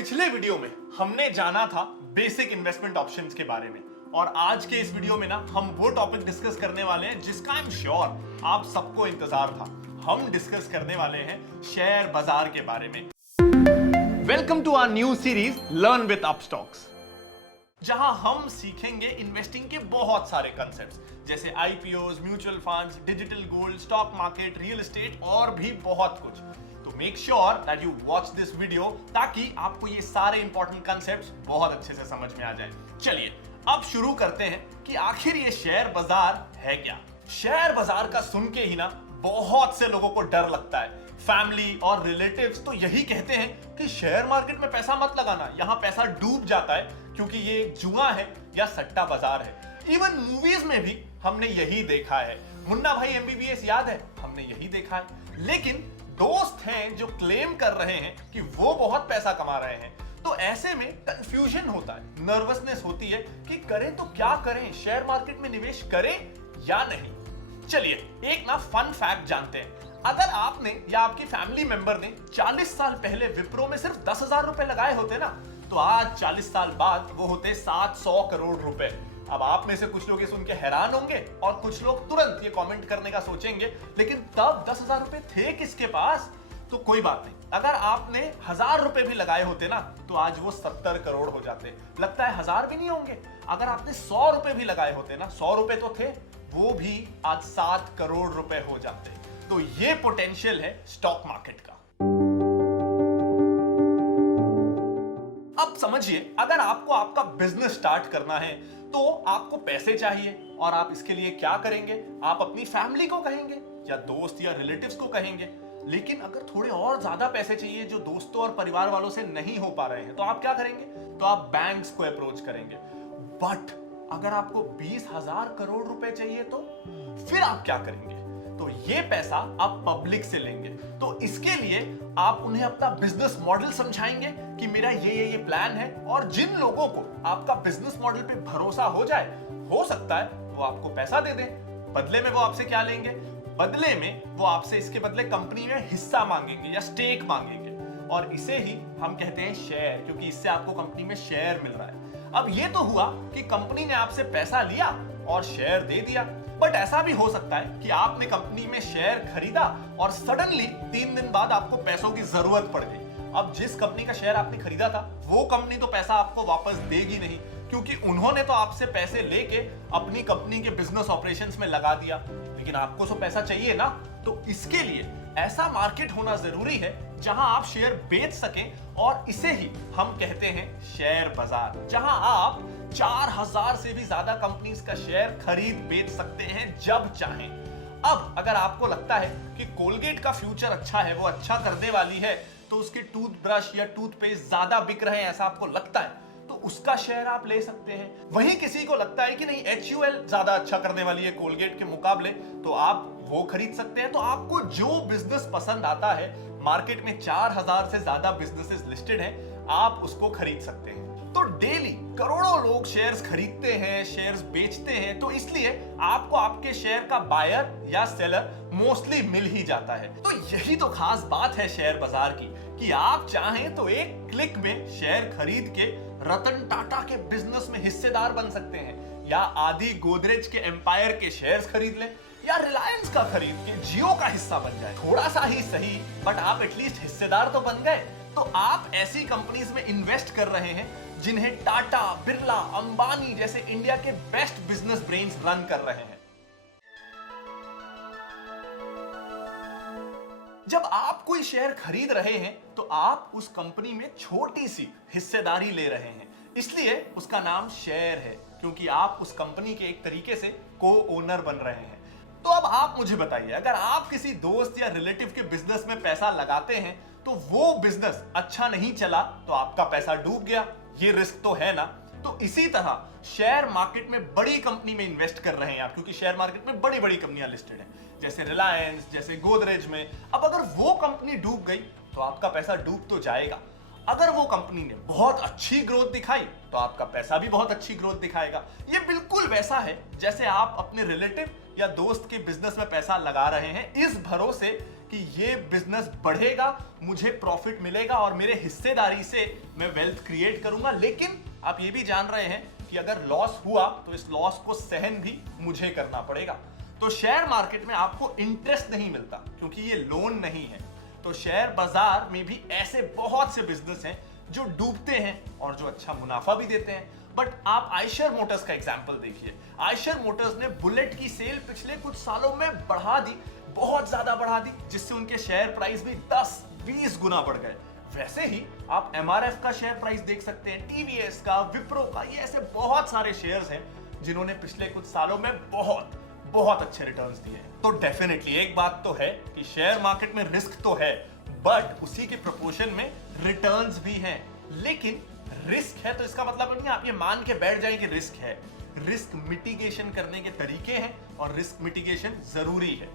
पिछले वीडियो में हमने जाना था बेसिक इन्वेस्टमेंट ऑप्शंस के बारे में और आज के इस वीडियो में ना हम वो टॉपिक डिस्कस करने वाले हैं जिसका आई एम श्योर आप सबको इंतजार था। हम डिस्कस करने वाले हैं शेयर बाजार के बारे में। Welcome to our new series learn with Upstox, जहां हम सीखेंगे इन्वेस्टिंग के बहुत सारे कंसेप्ट्स जैसे IPOs, mutual funds, digital gold, stock market, real estate और भी बहुत कुछ। तो make sure that you watch this video ताकि आपको ये सारे इंपॉर्टेंट कंसेप्ट्स बहुत अच्छे से समझ में आ जाए। चलिए अब शुरू करते हैं कि आखिर ये शेयर बाजार है क्या। शेयर बाजार का सुन के ही ना बहुत से लोगों को डर लगता है। फैमिली और रिलेटिव्स तो यही कहते हैं कि शेयर मार्केट में पैसा मत लगाना, यहां पैसा डूब जाता है क्योंकि ये एक जुआ है या सट्टा बाजार है। इवन मूवीज में भी हमने यही देखा है। मुन्ना भाई एमबीबीएस याद है, हमने यही देखा है। लेकिन दोस्त हैं जो क्लेम कर रहे हैं कि वो बहुत पैसा कमा रहे हैं, तो ऐसे में कंफ्यूजन होता है, नर्वसनेस होती है कि करें तो क्या करें, शेयर मार्केट में निवेश करें या नहीं। चलिए एक ना फन फैक्ट जानते हैं। अगर आपने या आपकी फैमिली मेंबर ने 40 साल पहले विप्रो में सिर्फ 10,000 रुपए लगाए होते ना, तो आज 40 साल बाद वो होते 700 करोड़ रुपए। अब आप में से कुछ लोग ये सुन के हैरान होंगे और कुछ लोग तुरंत ये कमेंट करने का सोचेंगे, लेकिन तब 10,000 रुपए थे किसके पास? तो कोई बात नहीं, अगर आपने 1,000 रुपए भी लगाए होते ना, तो आज वो 70 करोड़ हो जाते। लगता है 1,000 भी नहीं होंगे। अगर आपने 100 रुपए भी लगाए होते ना, 100 रुपए तो थे, वो भी आज 7 करोड़ रुपए हो जाते। तो ये पोटेंशियल है स्टॉक मार्केट का। अब समझिए, अगर आपको आपका बिजनेस स्टार्ट करना है तो आपको पैसे चाहिए और आप इसके लिए क्या करेंगे? आप अपनी फैमिली को कहेंगे या दोस्त या रिलेटिव्स को कहेंगे। लेकिन अगर थोड़े और ज्यादा पैसे चाहिए जो दोस्तों और परिवार वालों से नहीं हो पा रहे हैं, तो आप क्या करेंगे? तो आप बैंक्स को अप्रोच करेंगे। बट अगर आपको 20,000 करोड़ रुपए चाहिए तो फिर आप क्या करेंगे? तो ये पैसा आप पब्लिक से लेंगे। तो इसके लिए आप उन्हें अपना बिजनेस मॉडल समझाएंगे कि मेरा ये प्लान है, और जिन लोगों को आपका बिजनेस मॉडल पे भरोसा हो जाए, हो सकता है वो आपको पैसा दे दें। बदले में वो आपसे क्या लेंगे? बदले में वो आपसे इसके बदले कंपनी में हिस्सा मांगेंगे या स्टेक मांगेंगे, और इसे ही हम कहते हैं शेयर, क्योंकि इससे आपको कंपनी में शेयर मिल रहा है। अब ये तो हुआ कि कंपनी ने आपसे पैसा लिया और शेयर दे दिया, बट ऐसा भी हो सकता है कि आपने कंपनी में शेयर खरीदा और सडनली 3 दिन बाद आपको पैसों की जरूरत पड़ गई। अब जिस कंपनी का शेयर आपने खरीदा था, वो कंपनी तो पैसा आपको वापस देगी नहीं, क्योंकि उन्होंने तो आपसे पैसे लेके अपनी कंपनी के बिजनेस ऑपरेशंस में लगा दिया। लेकिन आपको तो पैसा चाहिए ना, तो इसके लिए ऐसा मार्केट होना जरूरी है जहां आप शेयर बेच सकें, और इसे ही हम कहते हैं शेयर बाजार, जहां आप 4,000 से भी ज्यादा कंपनीज का शेयर खरीद बेच सकते हैं जब चाहें। अब अगर आपको लगता है कि कोलगेट का फ्यूचर अच्छा है, वो अच्छा करने वाली है, तो उसके टूथब्रश या टूथपेस्ट ज्यादा बिक रहे हैं ऐसा आपको लगता है, तो उसका शेयर आप ले सकते हैं। वहीं किसी को लगता है कि नहीं, HUL ज्यादा अच्छा करने वाली है कोलगेट के मुकाबले, तो आप वो खरीद सकते हैं। तो आपको जो बिजनेस पसंद आता है, मार्केट में 4,000 से ज्यादा बिजनेसेस लिस्टेड हैं, आप उसको खरीद सकते हैं। तो डेली करोड़ों लोग शेयर्स खरीदते हैं, शेयर्स बेचते हैं, तो इसलिए आपको आपके शेयर का बायर या सेलर मोस्टली मिल ही जाता है। तो यही तो खास बात है शेयर बाजार की, कि आप चाहें तो एक क्लिक में शेयर खरीद के रतन टाटा के बिजनेस में हिस्सेदार बन सकते हैं, या आदि गोदरेज के एम्पायर के शेयर्स खरीद लें, या रिलायंस का खरीद के जियो का हिस्सा बन जाए। थोड़ा सा ही सही, बट आप एटलीस्ट हिस्सेदार तो बन गए। तो आप ऐसी कंपनीज में इन्वेस्ट कर रहे हैं जिन्हें टाटा, बिरला, अंबानी जैसे इंडिया के बेस्ट बिजनेस ब्रेन्स रन कर रहे हैं। जब आप कोई शेयर खरीद रहे हैं, तो आप उस कंपनी में छोटी सी हिस्सेदारी ले रहे हैं, इसलिए उसका नाम शेयर है, क्योंकि आप उस कंपनी के एक तरीके से को ओनर बन रहे हैं। तो अब आप मुझे बताइए, अगर आप किसी दोस्त या रिलेटिव के बिजनेस में पैसा लगाते हैं, तो वो बिजनेस अच्छा नहीं चला तो आपका पैसा डूब गया, ये रिस्क तो है ना। तो इसी तरह शेयर मार्केट में बड़ी कंपनी में इन्वेस्ट कर रहे हैं आप, क्योंकि शेयर मार्केट में बड़ी बड़ी कंपनियां लिस्टेड हैं, जैसे रिलायंस, जैसे गोदरेज में। अब अगर वो कंपनी डूब गई तो आपका पैसा डूब तो जाएगा। अगर वो कंपनी ने बहुत अच्छी ग्रोथ दिखाई तो आपका पैसा भी बहुत अच्छी ग्रोथ दिखाएगा। ये बिल्कुल वैसा है जैसे आप अपने रिलेटिव या दोस्त के बिजनेस में पैसा लगा रहे हैं इस भरोसे कि ये बिजनेस बढ़ेगा, मुझे प्रॉफिट मिलेगा और मेरे हिस्सेदारी से मैं वेल्थ क्रिएट करूंगा। लेकिन आप ये भी जान रहे हैं कि अगर लॉस हुआ तो इस लॉस को सहन भी मुझे करना पड़ेगा। तो शेयर मार्केट में आपको इंटरेस्ट नहीं मिलता क्योंकि ये लोन नहीं है। तो शेयर बाजार में भी ऐसे बहुत से बिजनेस हैं जो डूबते हैं और जो अच्छा मुनाफा भी देते हैं। बट आप आयशर मोटर्स का एग्जांपल देखिए। आयशर मोटर्स ने बुलेट की सेल पिछले कुछ सालों में बढ़ा दी, बहुत ज्यादा बढ़ा दी, जिससे उनके शेयर प्राइस भी 10-20 गुना बढ़ गए। वैसे ही आप एमआरएफ का शेयर प्राइस देख सकते हैं, टीवीएस का, विप्रो का, ये ऐसे बहुत सारे शेयर्स हैं जिन्होंने पिछले कुछ सालों में बहुत अच्छे रिटर्न्स दिए हैं। तो डेफिनेटली एक बात तो है कि शेयर मार्केट में रिस्क तो है, बट उसी के प्रोपोर्शन में रिटर्न्स भी हैं। लेकिन रिस्क है तो इसका मतलब नहीं आप ये मान के बैठ जाएं कि रिस्क है। रिस्क मिटिगेशन करने के तरीके हैं और रिस्क मिटिगेशन जरूरी है।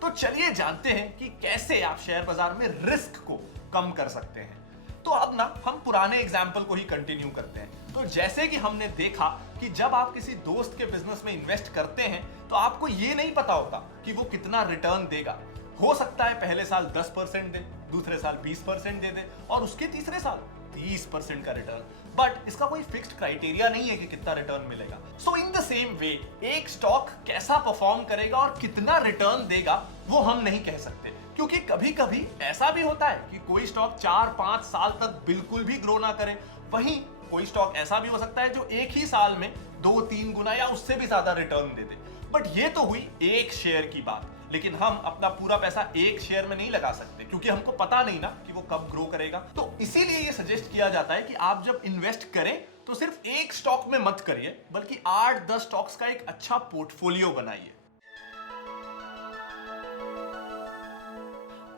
तो चलिए जानते हैं कि कैसे आप शेयर बाजार में रिस्क को कम कर सकते हैं। तो अब ना हम पुराने एग्जाम्पल को ही कंटिन्यू करते हैं। तो जैसे कि हमने देखा कि जब आप किसी दोस्त के बिजनेस में इन्वेस्ट करते हैं तो आपको ये नहीं पता होता कि वो कितना रिटर्न देगा। हो सकता है पहले साल 10% दे, दूसरे साल 20% दे दे और उसके तीसरे साल 30% का रिटर्न। बट इसका कोई फिक्स्ड क्राइटेरिया नहीं है कि कितना रिटर्न मिलेगा। सो इन द सेम वे एक स्टॉक कैसा परफॉर्म करेगा और कितना रिटर्न देगा वो हम नहीं कह सकते, क्योंकि कभी कभी ऐसा भी होता है कि कोई स्टॉक 4-5 साल तक बिल्कुल भी ग्रो ना करे। वहीं कोई स्टॉक ऐसा भी हो सकता है जो एक ही साल में 2-3 गुना या उससे भी ज्यादा रिटर्न दे दे। बट ये तो हुई एक शेयर की बात, लेकिन हम अपना पूरा पैसा एक शेयर में नहीं लगा सकते क्योंकि हमको पता नहीं ना कि वो कब ग्रो करेगा। तो इसीलिए ये सजेस्ट किया जाता है कि आप जब इन्वेस्ट करें तो सिर्फ एक स्टॉक में मत करिए, बल्कि 8-10 स्टॉक्स का एक अच्छा पोर्टफोलियो बनाइए।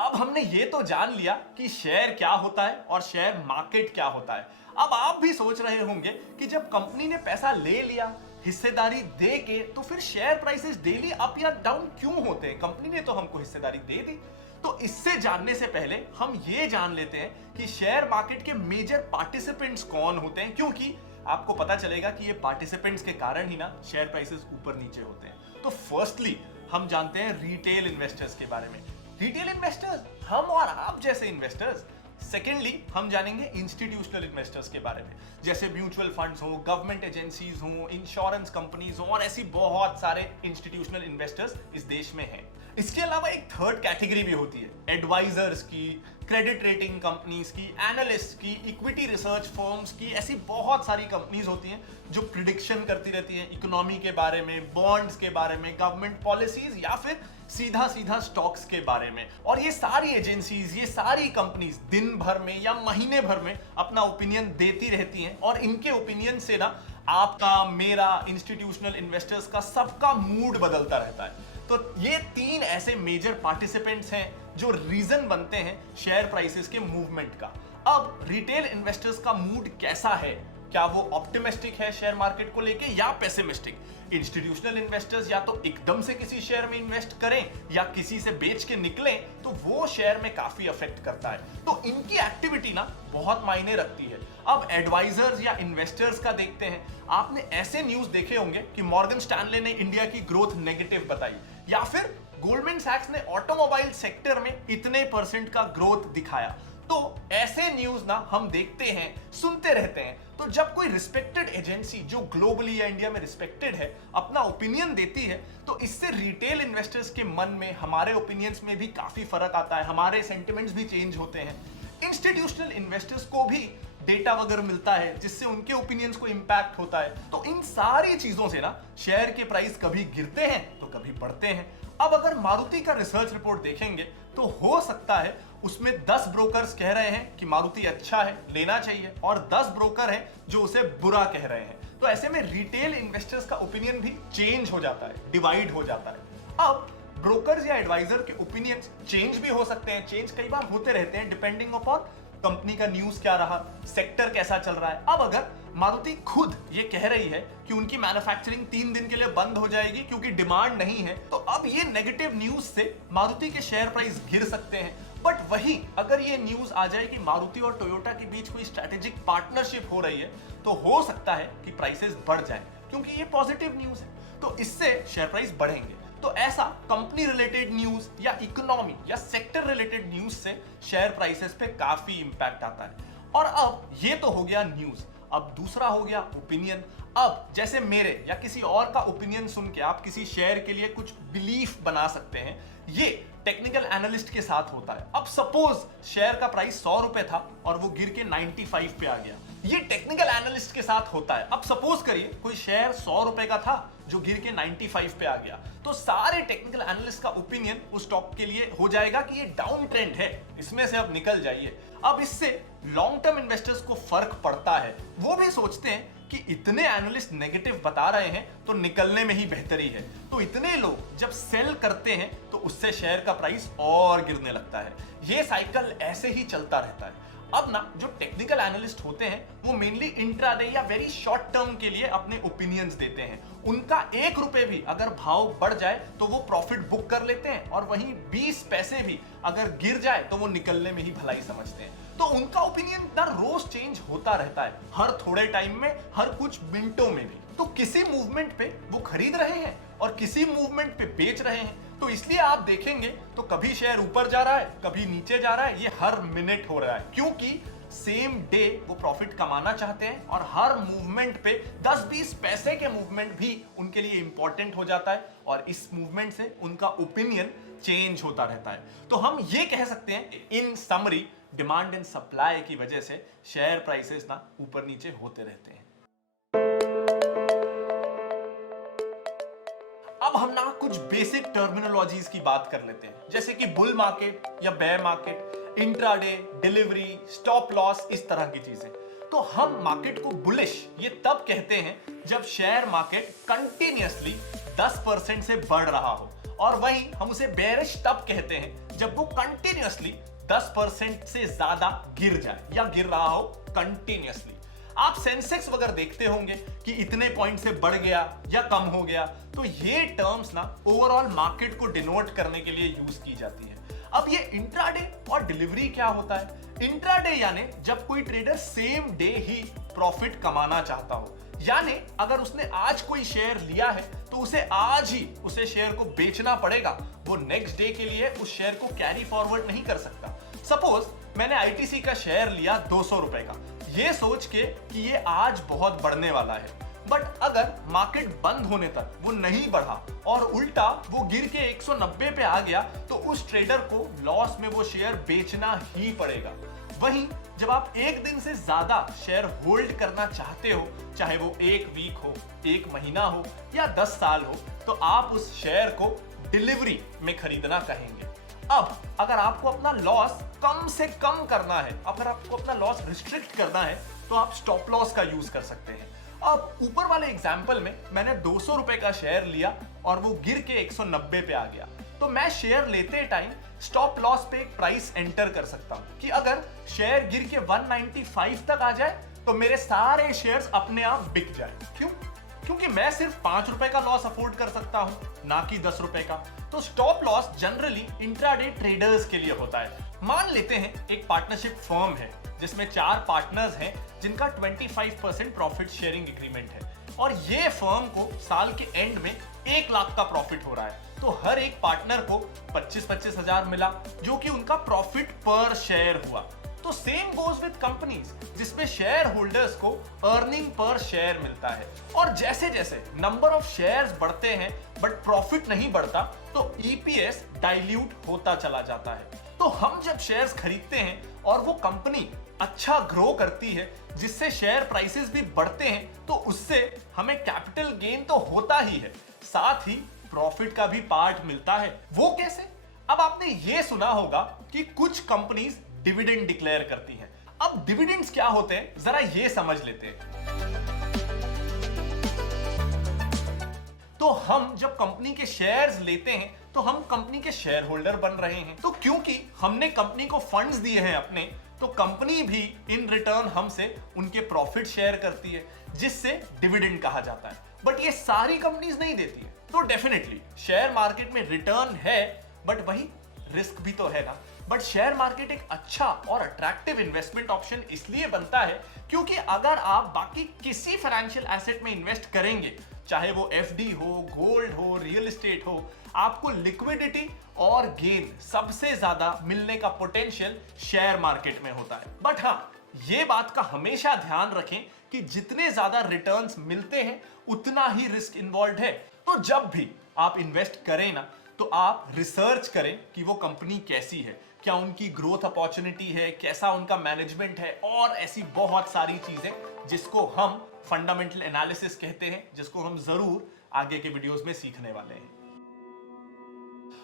अब हमने ये तो जान लिया कि शेयर क्या होता है और शेयर मार्केट क्या होता है। अब आप भी सोच रहे होंगे कि जब कंपनी ने पैसा ले लिया हिस्सेदारी दे के, तो फिर शेयर प्राइसेस डेली अप या डाउन क्यों होते हैं? कंपनी ने तो हमको हिस्सेदारी दे दी। तो इससे जानने से पहले हम ये जान लेते हैं कि शेयर मार्केट के मेजर पार्टिसिपेंट्स कौन होते हैं, क्योंकि आपको पता चलेगा कि ये पार्टिसिपेंट्स के कारण ही ना शेयर प्राइसेस ऊपर नीचे होते हैं। तो फर्स्टली हम जानते हैं रिटेल इन्वेस्टर्स के बारे में। रिटेल इन्वेस्टर्स हम और आप जैसे इन्वेस्टर्स। सेकेंडली हम जानेंगे इंस्टीट्यूशनल इन्वेस्टर्स के बारे में, जैसे म्यूचुअल फंड्स हो, गवर्नमेंट एजेंसीज हो, इंश्योरेंस कंपनीज हो और ऐसी बहुत सारे इंस्टीट्यूशनल इन्वेस्टर्स इस देश में हैं। इसके अलावा एक थर्ड कैटेगरी भी होती है एडवाइजर्स की, क्रेडिट रेटिंग कंपनीज की, एनालिस्ट की, इक्विटी रिसर्च फर्म्स की। ऐसी बहुत सारी कंपनीज होती हैं जो प्रिडिक्शन करती रहती हैं इकोनॉमी के बारे में, बॉन्ड्स के बारे में, गवर्नमेंट पॉलिसीज या फिर सीधा स्टॉक्स के बारे में। और ये सारी एजेंसीज, ये सारी कंपनीज दिन भर में या महीने भर में अपना ओपिनियन देती रहती हैं और इनके ओपिनियन से ना आपका, मेरा, इंस्टीट्यूशनल इन्वेस्टर्स का, सबका मूड बदलता रहता है। तो ये 3 ऐसे मेजर पार्टिसिपेंट्स हैं जो रीजन बनते हैं शेयर प्राइसेस के मूवमेंट का। अब रिटेल इन्वेस्टर्स का मूड कैसा है? क्या वो ऑप्टिमिस्टिक है शेयर मार्केट को लेके या पेसिमिस्टिक? इंस्टीट्यूशनल इन्वेस्टर्स या तो एकदम से किसी शेयर में इन्वेस्ट करें या किसी से बेच के निकलें, तो वो शेयर में काफी अफेक्ट करता है। तो इनकी एक्टिविटी ना बहुत मायने रखती है। अब एडवाइजर्स या इन्वेस्टर्स का देखते हैं। आपने ऐसे न्यूज देखे होंगे कि मॉर्गन स्टैनले ने इंडिया की ग्रोथ नेगेटिव बताई, या फिर गोल्डमैन सैक्स ने ऑटोमोबाइल सेक्टर में इतने % का ग्रोथ दिखाया। तो ऐसे न्यूज ना हम देखते हैं, सुनते रहते हैं। तो जब कोई रिस्पेक्टेड एजेंसी जो ग्लोबली या इंडिया में रिस्पेक्टेड है अपना ओपिनियन देती है, तो इससे रिटेल इन्वेस्टर्स के मन में, हमारे ओपिनियंस में भी काफी फर्क आता है, हमारे सेंटिमेंट्स भी चेंज होते हैं। इंस्टीट्यूशनल इन्वेस्टर्स को भी डेटा वगैरह मिलता है जिससे उनके ओपिनियंस को इंपैक्ट होता है। तो इन सारी चीजों से ना शेयर के प्राइस कभी गिरते हैं तो कभी बढ़ते हैं। अब अगर मारुति का रिसर्च रिपोर्ट देखेंगे तो हो सकता है उसमें 10 ब्रोकर्स कह रहे हैं कि मारुति अच्छा है, लेना चाहिए, और 10 ब्रोकर हैं जो उसे बुरा कह रहे हैं। तो ऐसे में रिटेल इन्वेस्टर्स का ओपिनियन भी चेंज हो जाता है, डिवाइड हो जाता है। अब ब्रोकर्स या एडवाइजर के ओपिनियंस चेंज भी हो सकते हैं, चेंज कई बार होते रहते हैं डिपेंडिंग अपॉन कंपनी का न्यूज क्या रहा, सेक्टर कैसा चल रहा है। अब अगर मारुति खुद ये कह रही है कि उनकी मैन्युफैक्चरिंग 3 दिन के लिए बंद हो जाएगी क्योंकि डिमांड नहीं है, तो अब ये नेगेटिव न्यूज से मारुति के शेयर प्राइस गिर सकते हैं। बट वही अगर ये न्यूज आ जाए कि मारुति और टोयोटा के बीच कोई स्ट्रेटेजिक पार्टनरशिप हो रही है, तो हो सकता है कि प्राइसेस बढ़ जाएं, क्योंकि ये पॉजिटिव न्यूज है, तो इससे शेयर प्राइस बढ़ेंगे। तो ऐसा कंपनी रिलेटेड न्यूज या इकोनॉमी या सेक्टर रिलेटेड न्यूज से शेयर प्राइसेस पे काफी इंपैक्ट आता है। और अब ये तो हो गया न्यूज, अब दूसरा हो गया ओपिनियन। अब जैसे मेरे या किसी और का ओपिनियन सुन के आप किसी शेयर के लिए कुछ बिलीफ बना सकते हैं, ये टेक्निकल एनालिस्ट के साथ होता है। अब सपोज शेयर का प्राइस 100 रुपए था और वो गिर के 95 पे आ गया, ये टेक्निकल एनालिस्ट के साथ होता है। अब सपोज करिए कोई शेयर 100 रुपए का था जो गिर के 95 पे आ गया, तो सारे टेक्निकल एनालिस्ट का ओपिनियन उस स्टॉक के लिए हो जाएगा कि ये डाउन ट्रेंड है, इसमें से अब निकल जाइए। अब इससे लॉन्ग टर्म इन्वेस्टर्स को फर्क पड़ता है, वो भी सोचते हैं कि इतने एनालिस्ट नेगेटिव बता रहे हैं तो निकलने में ही बेहतरी है। तो इतने लोग जब सेल करते हैं तो उससे शेयर का प्राइस और गिरने लगता है। ये साइकिल ऐसे ही चलता रहता है। अब ना जो टेक्निकल एनालिस्ट होते हैं वो मेनली इंट्राडे या वेरी शॉर्ट टर्म के लिए अपने ओपिनियंस देते हैं। उनका 1 रुपए भी अगर भाव बढ़ जाए तो वो प्रॉफिट बुक कर लेते हैं, और वहीं 20 पैसे भी अगर गिर जाए तो वो निकलने में ही भलाई समझते हैं। तो उनका ओपिनियन ना रोज चेंज होता रहता है, हर थोड़े टाइम में, हर कुछ मिनटों में भी। तो किसी मूवमेंट पे वो खरीद रहे हैं और किसी मूवमेंट पे बेच रहे हैं। तो इसलिए आप देखेंगे तो कभी शेयर ऊपर जा रहा है, कभी नीचे जा रहा है, ये हर मिनट हो रहा है, क्योंकि सेम डे वो प्रॉफिट कमाना चाहते हैं और हर मूवमेंट पे 10-20 पैसे के मूवमेंट भी उनके लिए इंपॉर्टेंट हो जाता है, और इस मूवमेंट से उनका ओपिनियन चेंज होता रहता है। तो हम ये कह सकते हैं इन समरी, डिमांड एंड सप्लाई की वजह से शेयर प्राइसेस ना ऊपर नीचे होते रहते हैं। अब हम ना कुछ बेसिक टर्मिनोलॉजीज की बात कर लेते हैं, जैसे कि बुल मार्केट या bear market, intraday, delivery, stop loss, इस तरह की चीजें। तो हम मार्केट को बुलिश ये तब कहते हैं जब शेयर मार्केट कंटिन्यूअसली 10% से बढ़ रहा हो, और वहीं हम उसे बेयरिश तब कहते हैं जब वो कंटिन्यूअसली 10% से ज्यादा गिर जाए या गिर रहा हो कंटिन्यूअसली। आप सेंसेक्स वगैरह देखते होंगे कि इतने पॉइंट से बढ़ गया या कम हो गया, तो ये टर्म्स ना ओवरऑल मार्केट को डिनोट करने के लिए यूज की जाती है। अब ये इंट्राडे और डिलीवरी क्या होता है? इंट्राडे यानी जब कोई ट्रेडर सेम डे ही प्रॉफिट कमाना चाहता हो, यानी अगर उसने आज कोई शेयर लिया है तो उसे आज ही उसे शेयर को बेचना पड़ेगा, वो नेक्स्ट डे के लिए उस शेयर को कैरी फॉरवर्ड नहीं कर सकता। सपोज मैंने आईटीसी का शेयर लिया 200 रुपए का, ये सोच के कि ये आज बहुत बढ़ने वाला है, बट अगर मार्केट बंद होने तक वो नहीं बढ़ा और उल्टा वो गिर के 190 पे आ गया, तो उस ट्रेडर को लॉस में वो शेयर बेचना ही पड़ेगा। वहीं जब आप एक दिन से ज्यादा शेयर होल्ड करना चाहते हो, चाहे वो 1 वीक हो, 1 महीना हो या 10 साल हो, तो आप उस शेयर को डिलीवरी में खरीदना कहेंगे। अब अगर आपको अपना लॉस कम से कम करना है, अगर आपको अपना लॉस रिस्ट्रिक्ट करना है, तो आप स्टॉप लॉस का यूज कर सकते हैं। अब ऊपर वाले एग्जाम्पल में मैंने 200 रुपए का शेयर लिया और वो गिर के 190 पे आ गया, तो मैं शेयर लेते टाइम स्टॉप लॉस पे एक प्राइस एंटर कर सकता हूं कि अगर शेयर गिर के 195 तक आ जाए तो मेरे सारे शेयर्स अपने आप बिक जाए। क्यों? क्योंकि मैं सिर्फ 5 रुपए का लॉस अफोर्ड कर सकता हूं, ना कि 10 रुपए का। तो stop loss generally intraday traders के लिए होता है। मान लेते हैं एक पार्टनरशिप फर्म है जिसमें 4 पार्टनर्स हैं जिनका 25% प्रॉफिट शेयरिंग एग्रीमेंट है, और ये फर्म को साल के एंड में 1 लाख का प्रॉफिट हो रहा है, तो हर एक पार्टनर को 25-25 हजार मिला, जो कि उनका प्रॉफिट पर शेयर हुआ। तो सेम गोज विद कंपनीज जिसमें शेयर होल्डर्स को अर्निंग पर शेयर मिलता है, और जैसे जैसे नंबर ऑफ शेयर्स बढ़ते हैं बट प्रॉफिट नहीं बढ़ता, तो ईपीएस डाइल्यूट होता चला जाता है। तो हम जब शेयर्स खरीदते हैं और वो कंपनी अच्छा ग्रो करती है जिससे शेयर प्राइसेस भी बढ़ते हैं, तो उससे हमें कैपिटल गेन तो होता ही है, साथ ही प्रॉफिट का भी पार्ट मिलता है। वो कैसे? अब आपने ये सुना होगा कि कुछ कंपनीज डिविडेंड डिक्लेयर करती हैं। अब डिविडेंड्स क्या होते हैं, जरा ये समझ लेते हैं। तो हम जब कंपनी के शेयर्स लेते हैं तो हम कंपनी के शेयर होल्डर बन रहे हैं। तो क्योंकि हमने कंपनी को फंड्स दिए हैं अपने, तो कंपनी भी इन रिटर्न हमसे उनके प्रॉफिट शेयर करती है, जिससे डिविडेंड कहा जाता है। बट ये सारी कंपनीज नहीं देती है। तो डेफिनेटली शेयर मार्केट में रिटर्न है, बट वही रिस्क भी तो है ना। बट शेयर मार्केट एक अच्छा और अट्रैक्टिव इन्वेस्टमेंट ऑप्शन इसलिए बनता है क्योंकि अगर आप बाकी किसी फाइनेंशियल एसेट में इन्वेस्ट करेंगे, चाहे वो एफडी हो, गोल्ड हो, रियल एस्टेट हो, आपको लिक्विडिटी और गेन सबसे ज्यादा मिलने का पोटेंशियल शेयर मार्केट में होता है। बट हाँ, ये बात का हमेशा ध्यान रखें कि जितने ज्यादा रिटर्न्स मिलते हैं उतना ही रिस्क इन्वॉल्व है। तो जब भी आप इन्वेस्ट करें ना, तो आप रिसर्च करें कि वो कंपनी कैसी है, क्या उनकी ग्रोथ अपॉर्चुनिटी है, कैसा उनका मैनेजमेंट है, और ऐसी बहुत सारी चीजें जिसको हम फंडामेंटल एनालिसिस कहते हैं, जिसको हम जरूर आगे के वीडियोस में सीखने वाले हैं।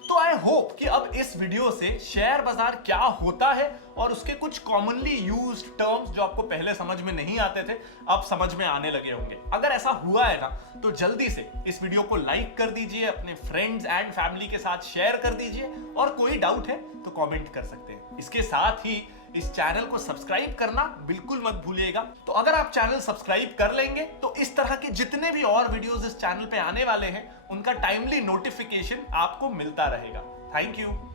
तो आई होप कि अब इस वीडियो से शेयर बाजार क्या होता है और उसके कुछ कॉमनली यूज्ड टर्म्स जो आपको पहले समझ में नहीं आते थे, अब समझ में आने लगे होंगे। अगर ऐसा हुआ है ना, तो जल्दी से इस वीडियो को लाइक कर दीजिए, अपने फ्रेंड्स एंड फैमिली के साथ शेयर कर दीजिए, और कोई डाउट है तो कमेंट कर सकते हैं। इसके साथ ही इस चैनल को सब्सक्राइब करना बिल्कुल मत भूलिएगा। तो अगर आप चैनल सब्सक्राइब कर लेंगे तो इस तरह के जितने भी और वीडियोस इस चैनल पे आने वाले हैं, उनका टाइमली नोटिफिकेशन आपको मिलता रहेगा। Thank you.